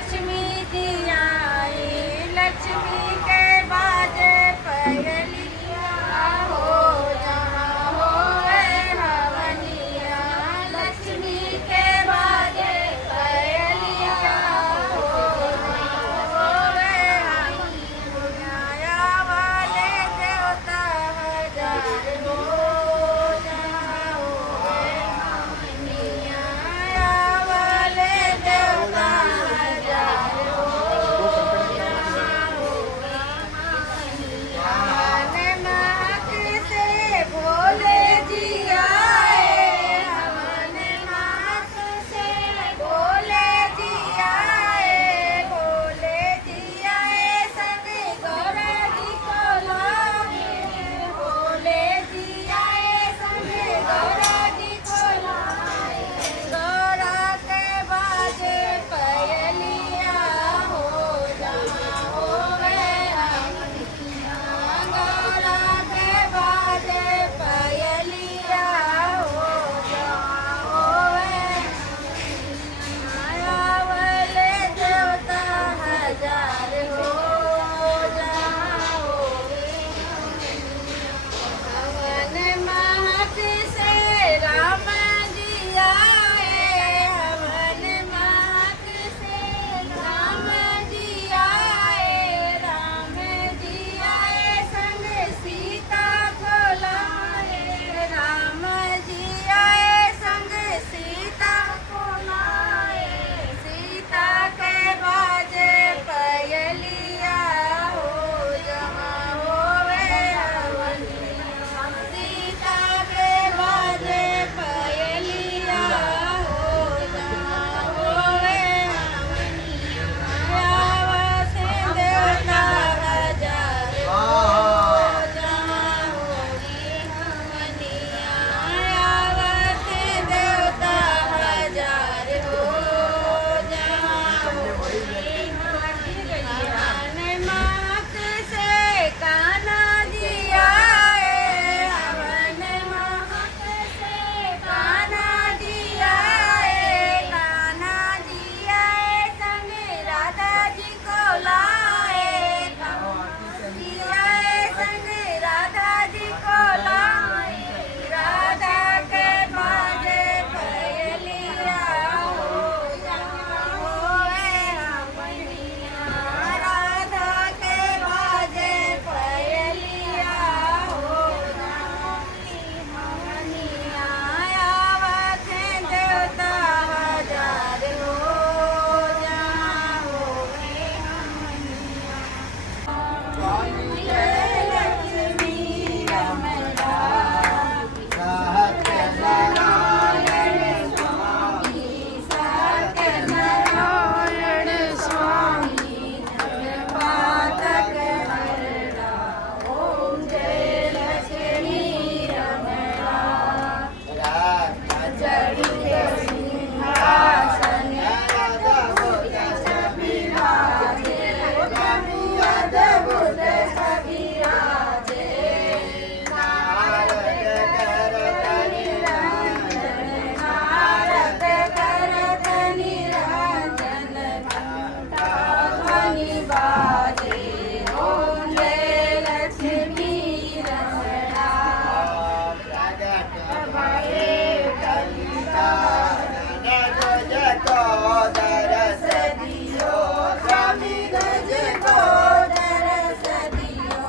लक्ष्मी जी आई, लक्ष्मी के बाजे पयलिया हो जहाँ होए हवनिया। लक्ष्मी के बाजे पयलिया हो जहाँ होए हवनिया। वाले देवता हजार हो जहाँ होए हवनिया। वाले देवता हजार हो जहाँ होए हवनिया। मन महक से भोले जी आए, मन महक से भोले जी आए, भोले जी आए संग गौरा जी को लाए, भोले जी आए संग गौरा जी को लाए। गौरा के बाजे पयलिया हो जहाँ होए हवनिया। गौरा के बाजे पयलिया हो जहाँ होए हवनिया। वाले देवता हजार हो जहाँ होए हवनिया। हवन महक से राम जी आए, हवन महक से राम जी आए, राम जी आए संग सीता को लाए, राम जी आए संग सीता को लाए। सीता के बाजे पयलिया हो जहाँ होए हवनिया। सीता के बाजे पयलिया हो जहाँ होए हवनिया। आवत देवता हजार हो जहाँ होए हवनिया। आवत देवता हजार हो जहाँ होए हवनिया। हवन महक से कान्हा जी आए, हवन महक से कान्हा जी आए, कान्हा जी आए संग राधा जी को लाए, कान्हा जी आए संग राधा जी को लाए। राधा के बाजे पयलिया हो जहाँ होए हवनिया। राधा के बाजे पयलिया हो जहाँ हवनिया। आवत देवता हजार हो जहाँ होए हवनिया। जय लक्ष्मी रमला सत्यनारायण स्वामी, जगन्नाथक हरदा। ओम जय लक्ष्मी रमला। चढ़िके सिंहासन अद्भुत सविराजे, अद्भुत सविराजे। नारद करत निरंजन, नारद करत निरंजन, घंटा ध्वनि बाजे। ओम जय लक्ष्मी रमला। भये कलिका दरस दियो, स्वामी गज को दरस दियो।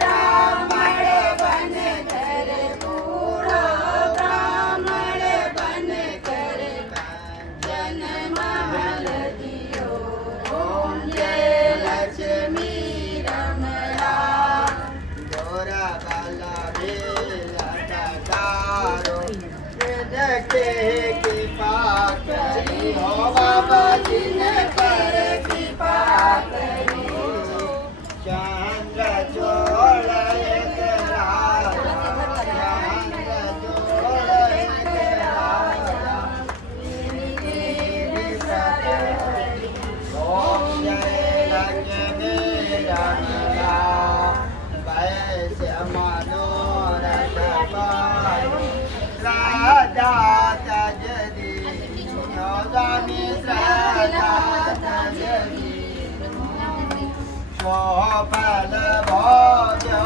ब्राह्मण बन कर, बूढ़ो ब्राह्मण बन कर जन्महल दियो। ओम जय लक्ष्मी रमला। गोरा बाला भी लटकारो, के कृपा करी हो बाबा जिन पर कृपा करी। चंद्र चोर एक राजा, चंद्र चोर एक राजा, देवी सतहरी। ओम जय लक्ष्मी रमला। वैश्य मनोरथ पाई, राजा तज दी, स्वामी स्वफल भोग्यो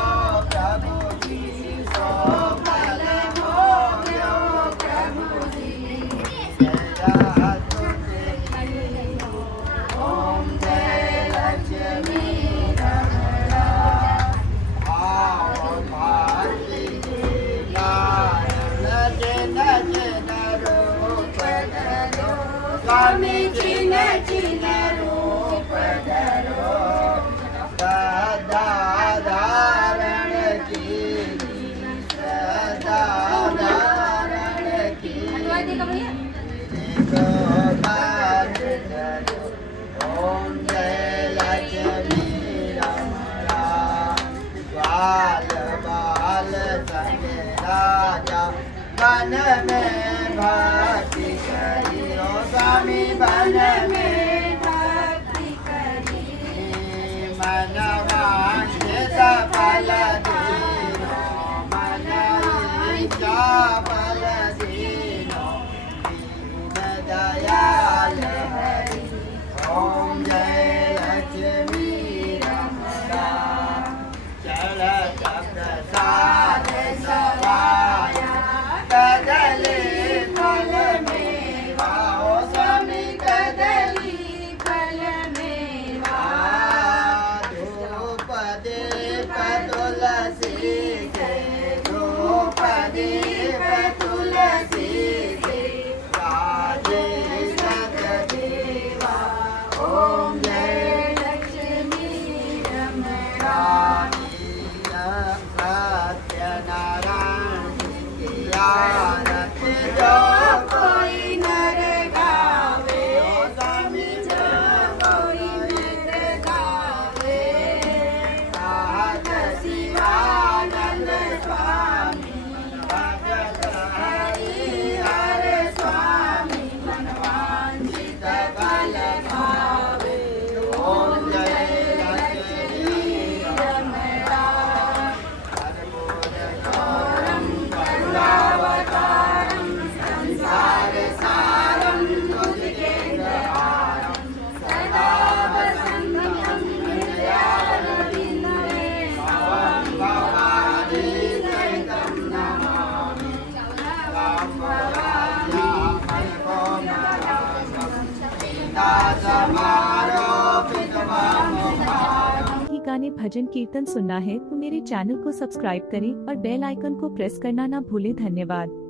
प्रभुजी स्वफल भोग्यो प्रभुजी जय तुझे ओम जय लक्ष्मी रमणा आओ भारती नारायण जन जन रूप धरो स्वामी जिन जिन रूप धरो सदा धारण की सदा धारण की ओम जय लक्ष्मी रमणा बाल बाल संग राजा मन में भक्ति करी ओ स्वामी मन में भक्ति करी मन वांछित फल दीनो मन इच्छा फल दीनो दीन दयाल हरि ओम जय लक्ष्मी रमणा चलत प्रसाद सवाया कदली फल मेवा ओ स्वामी कदली फल मेवा धूप दीप तुलसी के धूप दीप तुलसी के राजे सतदेवा ओम जय लक्ष्मी रमणा सत्यनारायण की आरती जो कोई नर गावे ओ स्वामी जो कोई नर गावे सात शिवानंद स्वामी भगत हरि हर स्वामी मनवांछित फल भावे ओम जय लक्ष्मी रमणा कर्पूरगौरं करुणावतारं संसार सारं भुजगेन्द्रहारं सदा वसन्तं हृदयारविन्दे भवं भवानी सहितं नमामि ही गाने भजन कीर्तन सुनना है तो मेरे चैनल को सब्सक्राइब करें और बेल आइकन को प्रेस करना ना भूलें। धन्यवाद।